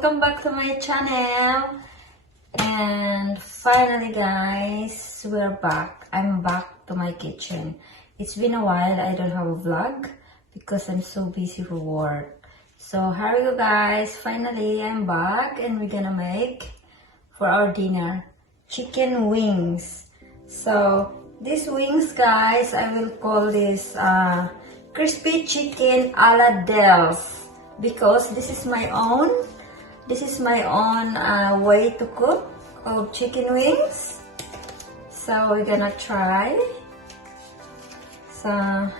welcome back to my channel. And finally guys, we're back. I'm back to my kitchen. It's been a while I don't have a vlog because I'm so busy for work. So here we go guys, finally I'm back and we're gonna make for our dinner chicken wings. So these wings guys, I will call this crispy chicken a la Delz. Because this is my own way to cook of chicken wings. So we're gonna try. So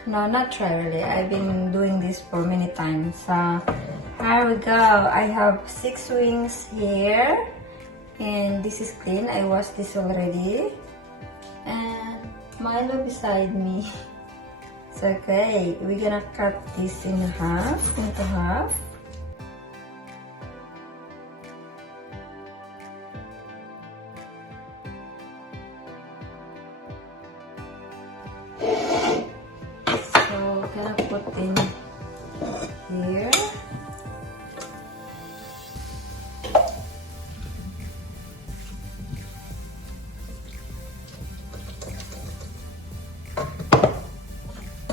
no, not try really. I've been doing this for many times. So here we go. I have 6 wings here, and this is clean. I washed this already. And Milo beside me. It's okay. We're gonna cut this into half. So gonna put in here.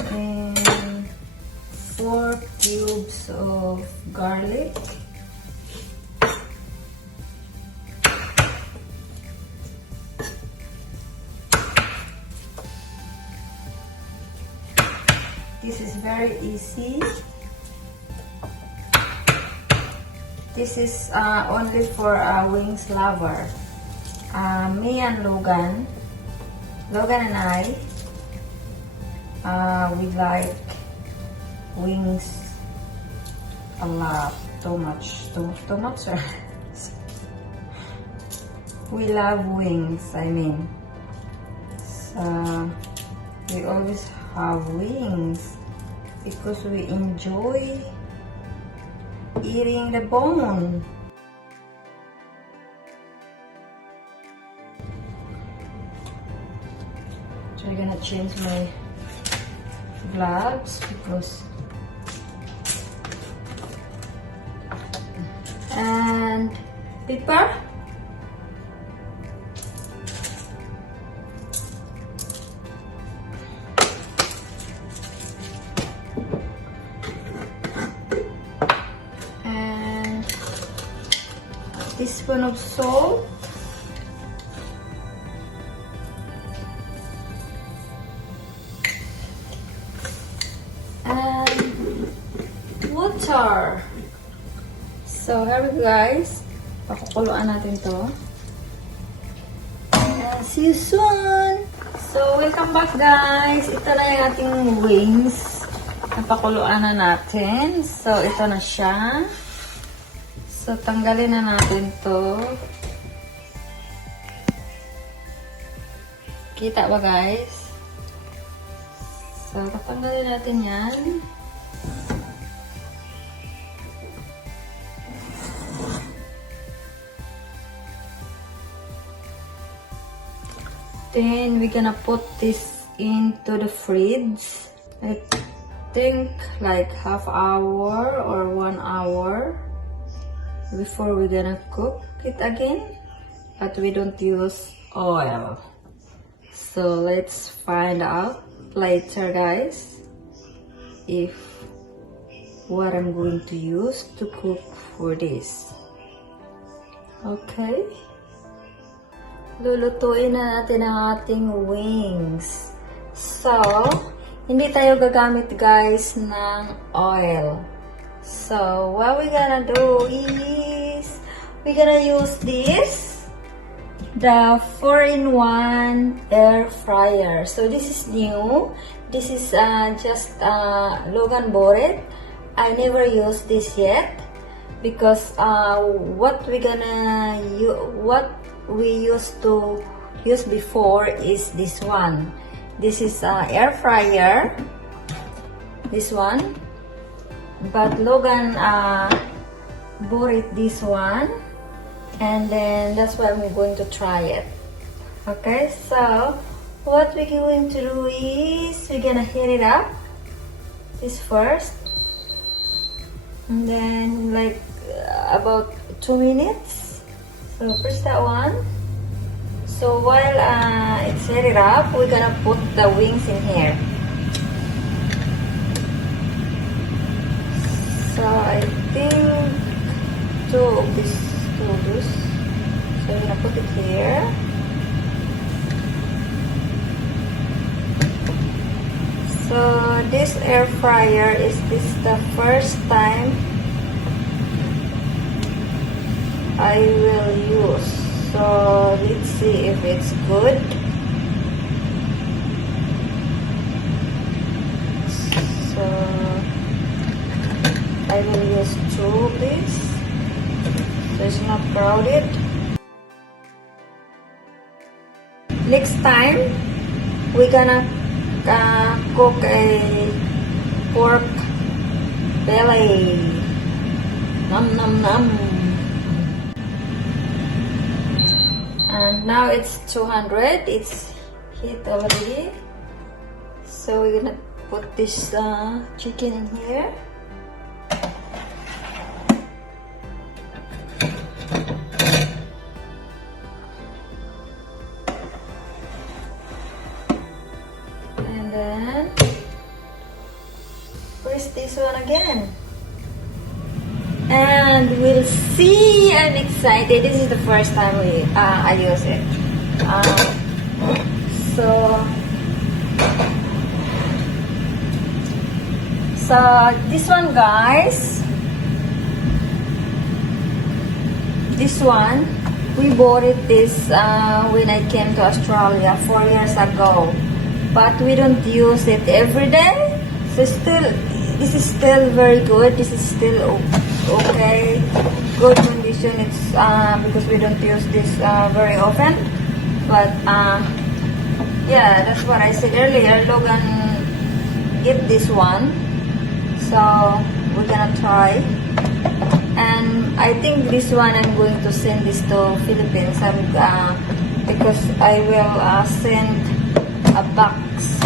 And 4 cubes of garlic. This is very easy. This is only for a wings lover. Me and Logan and I, we like wings a lot, too much. We love wings, I mean. So we always have wings because we enjoy eating the bone. So I'm gonna change my gloves because and pepper. And a teaspoon of salt. Water. So here we go guys, pakukuluan natin to. And see you soon. So welcome back guys. Ito na yung ating wings. Napakuluan na natin. So ito na siya. So tanggalin na natin to. Kita ba guys? So tatanggalin natin yan. Then we're gonna put this into the fridge. I think like half hour or 1 hour before we're gonna cook it again. But we don't use oil. So let's find out later guys if what I'm going to use to cook for this. Okay. Lulutuin na natin ang ating wings. So, hindi tayo gagamit guys ng oil. So, what we're gonna do is, we're gonna use this, the 4-in-1 air fryer. So, this is new. This is just Logan bought it. I never used this yet because what we used to use before is this one. This is air fryer. This one. But Logan bought it this one. And then that's why I'm going to try it. Okay, so what we're going to do is we're gonna heat it up. This first. And then like about 2 minutes. So press that one. So while it's heated up, we're gonna put the wings in here. So I think two of these. So we're gonna put it here. So this air fryer, is this the first time I will use? So let's see if it's good. So I will use 2 of these, so it's not crowded. Next time we're gonna cook a pork belly. Nom nom nom. And now it's 200. It's heat already. So we're gonna put this chicken in here. And then press this one again. And we'll see. I'm excited. This is the first time I use it. So this one, guys. This one, we bought it when I came to Australia 4 years ago. But we don't use it every day. So this is still very good. This is still okay, good condition. It's because we don't use this very often. But yeah, that's what I said earlier. Logan get this one, so we're gonna try. And I think this one I'm going to send this to Philippines. Because I will send a box,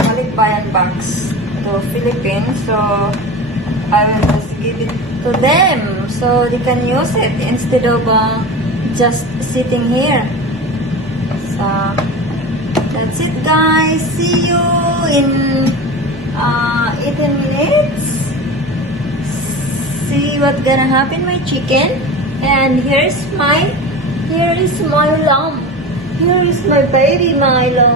balikbayan box to Philippines. So I will just give it to them so they can use it instead of just sitting here. So that's it, guys. See you in 18 minutes. See what's gonna happen my chicken. And here is my lamb. Here is my baby Milo.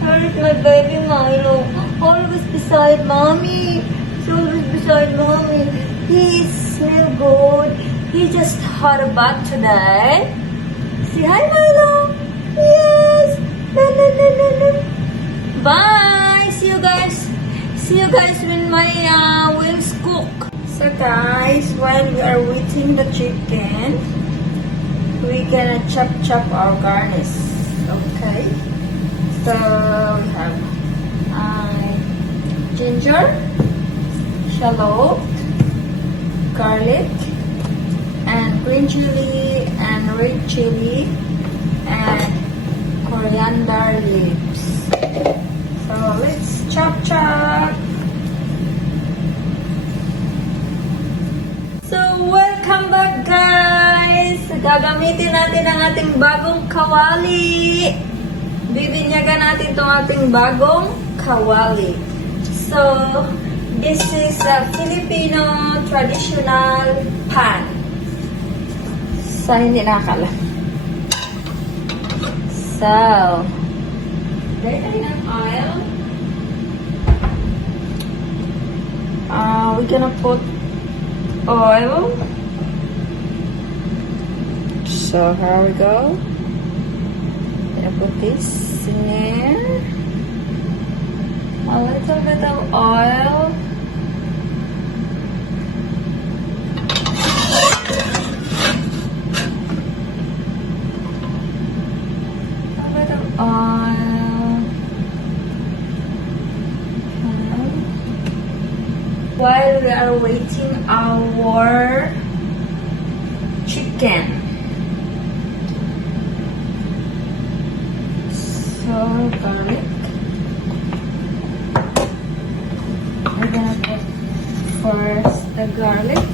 Here is my baby Milo. Always beside mommy. Always beside mommy. He smells good. He just had a bath today. Say hi, Milo. Yes. No, no, no, no, no. Bye. See you guys. See you guys when my wings cook. So guys, while we are waiting the chicken, we're gonna chop our garnish. Okay. So we have ginger, shallot, garlic, and green chili, and red chili, and coriander leaves. So let's chop. So welcome back, guys. Gagamitin natin ang ating bagong kawali. Bibinyagan natin itong ating bagong kawali. So this is a Filipino traditional pan. So hindi nakakala. So there's an oil. We're gonna put oil. So here we go. Gonna put this in there. A little bit of oil. A bit of oil. While we are waiting our chicken. So garlic. We're gonna put first the garlic.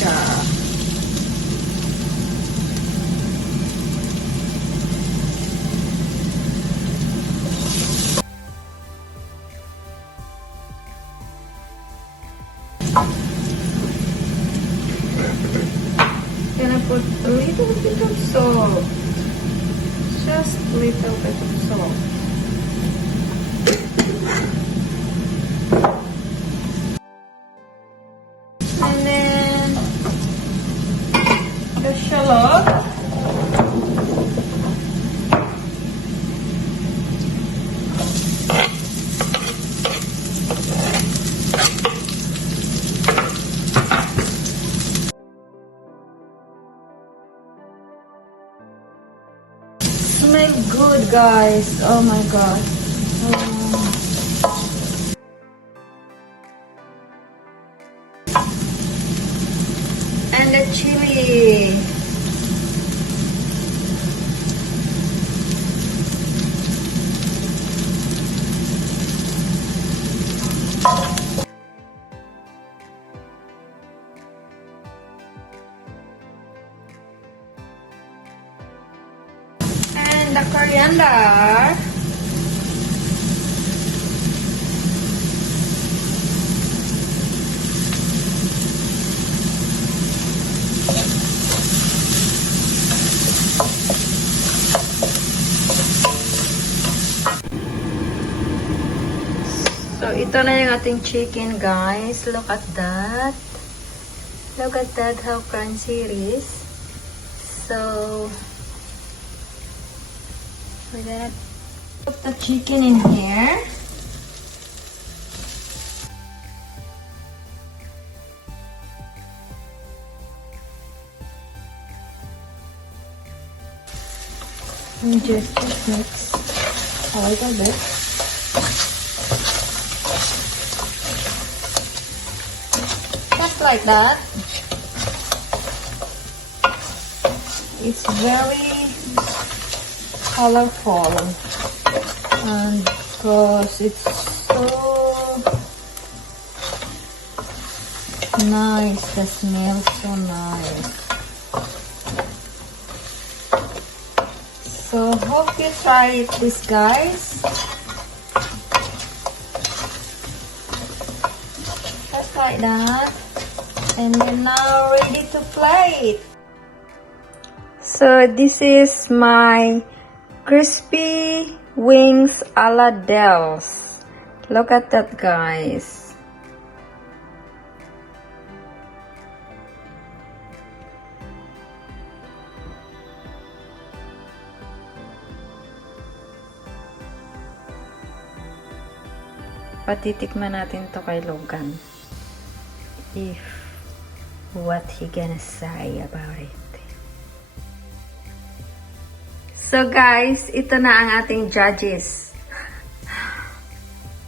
jar. Gonna put a little bit of salt. Just a little bit of salt. And then the shallot. Smell good, guys. Oh my god. And the chili. And the coriander. So, ito na yung ating chicken, guys. Look at that. Look at that, how crunchy it is. So, we're gonna put the chicken in here. And just mix a little bit. Just like that. It's very colorful, and because it's so nice, the smell so nice. So hope you try this, guys. Just like that. And we're now ready to plate. So this is my crispy wings a la Delz. Look at that, guys. Patitikman natin to kay Logan. What he gonna say about it. So guys, ito na ang ating judges.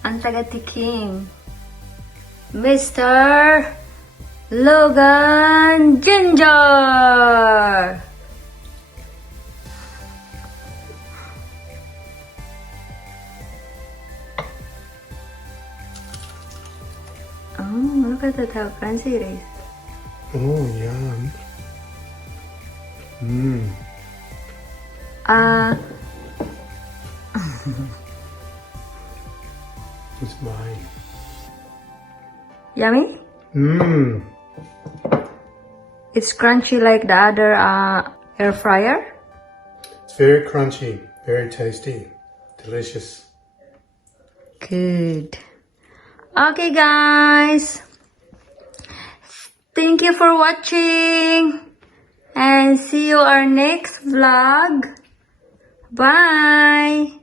Ang taga-tikim, Mr. Logan Ginger. Oh, look at that, how crunchy it is. Oh, yum. It's mine. Yummy? It's crunchy like the other air fryer. It's very crunchy, very tasty, delicious. Good. Okay, guys. Thank you for watching. And see you our next vlog. Bye.